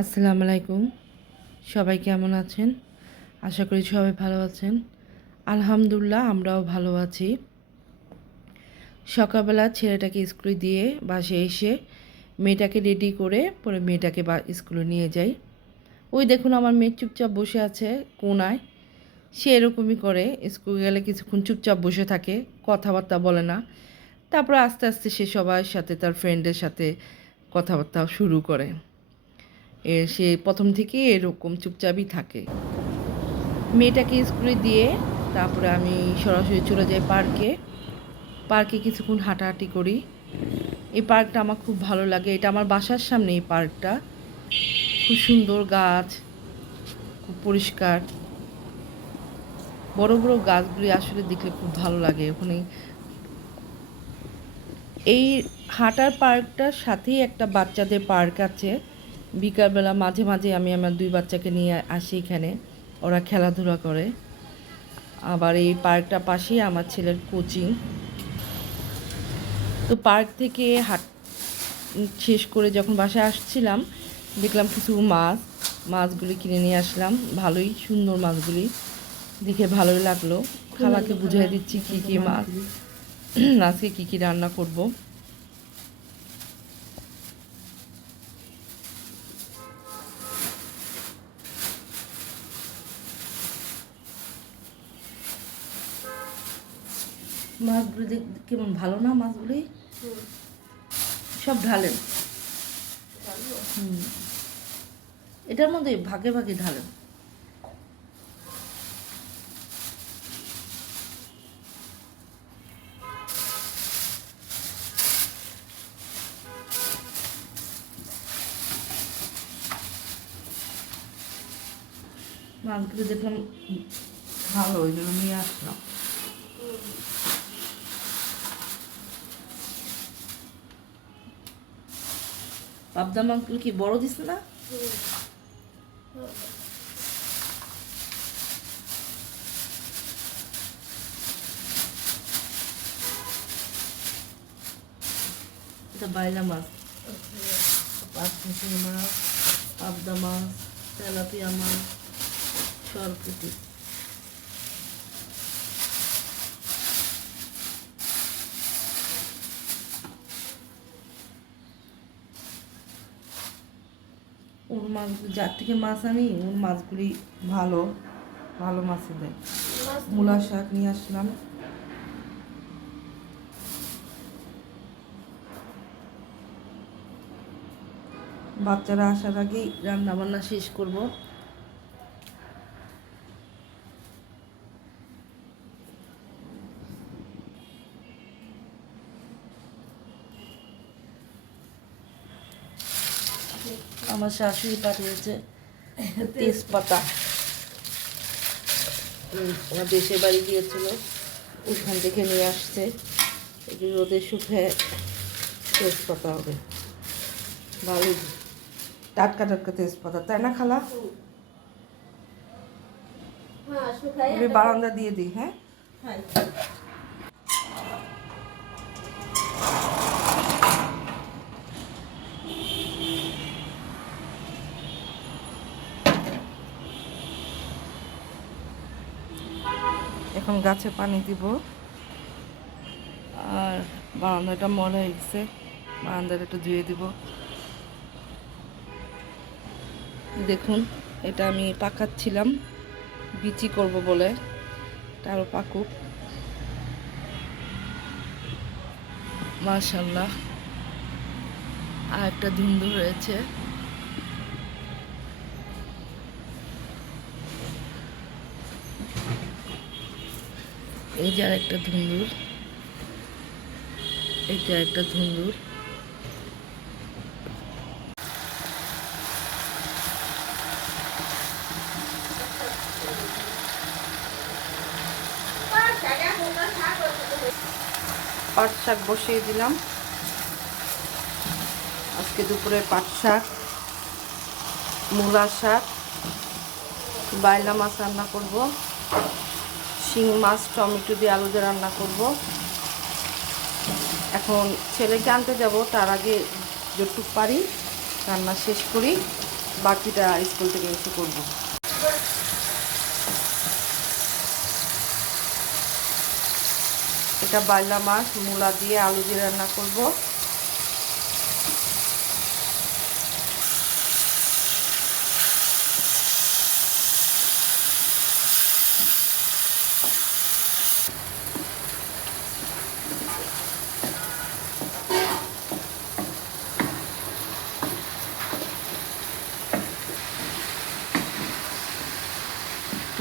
আসসালামু আলাইকুম। সবাই কেমন আছেন? আশা করি সবাই ভালো আছেন। আলহামদুলিল্লাহ আমরাও ভালো আছি। সকালবেলা ছেলেটাকে স্কুলে দিয়ে বাসায় এসে মেয়েটাকে রেডি করে পরে মেয়েটাকে স্কুলে নিয়ে যাই। ওই দেখুন আমার মেয়ে চুপচাপ বসে আছে কোনায়। সে এরকমই করে, স্কুল গেলে কিছুক্ষণ চুপচাপ বসে থাকে, কথাবার্তা বলে না। তারপর আস্তে আস্তে সে সবার সাথে তার ফ্রেন্ডের সাথে কথাবার্তা শুরু করে। সে প্রথম থেকেই এরকম চুপচাপই থাকে। মেয়েটাকে স্কুলে দিয়ে তারপরে আমি সরাসরি চলে যাই পার্কে। পার্কে কিছুক্ষণ হাঁটাহাঁটি করি। এই পার্কটা আমার খুব ভালো লাগে। এটা আমার বাসার সামনে এই পার্কটা। খুব সুন্দর গাছ, খুব পরিষ্কার। বড় বড় গাছগুলি আসলে দেখলে খুব ভালো লাগে ওখানে। এই হাঁটার পার্কটার সাথেই একটা বাচ্চাদের পার্ক আছে। বিকালবেলা মাঝে মাঝে আমি আমার 2 বাচ্চাকে নিয়ে আসি এখানে, ওরা খেলাধুলা করে। আবার এই পার্কটার পাশেই আমার ছেলের কোচিং। তো পার্ক থেকে শেষ করে যখন বাসায় আসছিলাম দেখলাম কিছু মাছগুলি কিনে নিয়ে আসলাম। ভালোই সুন্দর মাছগুলি, দেখে ভালোই লাগলো। খালাকে বুঝিয়ে দিচ্ছি কী কী মাছ, আজকে কী কী রান্না করব। মাছগুলি কেমন ভালো না? মাছগুলি সব ঢালেন। এটার মধ্যে ভাগে ভাগে ঢালেন। মাছগুলো দেখলাম ভালো, ওই জন্য নিয়ে আসলাম। পাবদা মাছগুলো কি বড় দিছে না? এটা বাইলা মাছ, পাঁচমিশালি মাছ, পাবদা মাছ, তেলাপিয়া মাছ, সরপুঁটি। ওর মাছগুলি যার থেকে মাছ আনি ওর মাছগুলি ভালো ভালো মাছ দেয়। মূলা শাক নিয়ে আসলাম। বাচ্চারা আসার আগেই রান্না বান্না শেষ করব। আমার শাশুড়ি পাঠিয়েছে তেজপাতা, ওরা দেশের বাড়ি গিয়েছিল, ওইখান থেকে নিয়ে আসছে। এগুলো রোদে শুকিয়ে তেজপাতা হবে, ভালো টাটকা টাটকা তেজপাতা, তাই না খালা? বারান্দা দিয়ে দিই। হ্যাঁ, এখন গাছে পানি দিব। আর বারান্দাটা ময়লা হয়ে গেছে, বারান্দাটা একটু ধুয়ে দিব। দেখুন, এটা আমি পাকাচ্ছিলাম বিচি করব বলে, আরও পাকুক। মাশাআল্লাহ, আর একটা ধুন্দুর রয়েছে। এই যে আরেকটা ধুন্দুর, এইটা একটা ধুন্দুর। পাট শাক বসিয়ে দিলাম। আজকে দুপুরে পাট শাক, মূলা শাক, বাইলা মাছ রান্না করব, শিং মাছ টমেটো দিয়ে আলু দিয়ে রান্না করব। এখন ছেলেকে আনতে যাব, তার আগে যতটুকু পারি রান্না শেষ করি। বাকিটা স্কুল থেকে এসে করবো। এটা বাইলা মাছ মূলা দিয়ে আলু দিয়ে রান্না করব।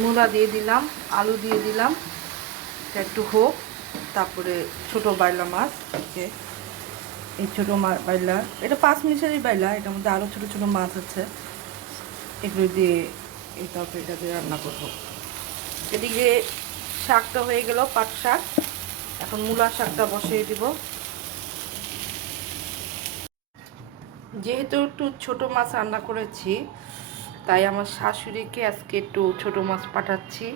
মূলা দিয়ে দিলাম, আলু দিয়ে দিলাম, একটু হোক। তারপরে ছোট বাইলা মাছ, এই ছোটো বাইলা, এটা 5 মিনিটেরই বাইলা, এটার মধ্যে আরও ছোটো ছোটো মাছ আছে, এগুলো দিয়ে এই তরকারিটা দিয়ে রান্না করবো। এদিকে শাকটা হয়ে গেল, পাট শাক। এখন মূলার শাকটা বসিয়ে দিব। যেহেতু একটু ছোটো মাছ রান্না করেছি, তাই আমার শাশুড়িকে আজকে একটু ছোটো মাছ পাঠাচ্ছি।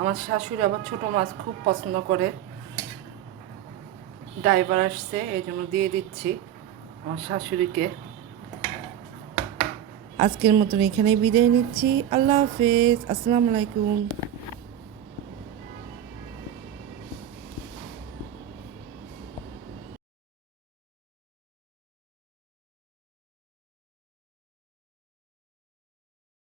আমার শাশুড়ি আবার ছোটো মাছ খুব পছন্দ করে। ড্রাইভার আসছে, এই জন্য দিয়ে দিচ্ছি আমার শাশুড়িকে। আজকের মতন এখানেই বিদায় নিচ্ছি। আল্লাহ হাফেজ, আসসালামু আলাইকুম।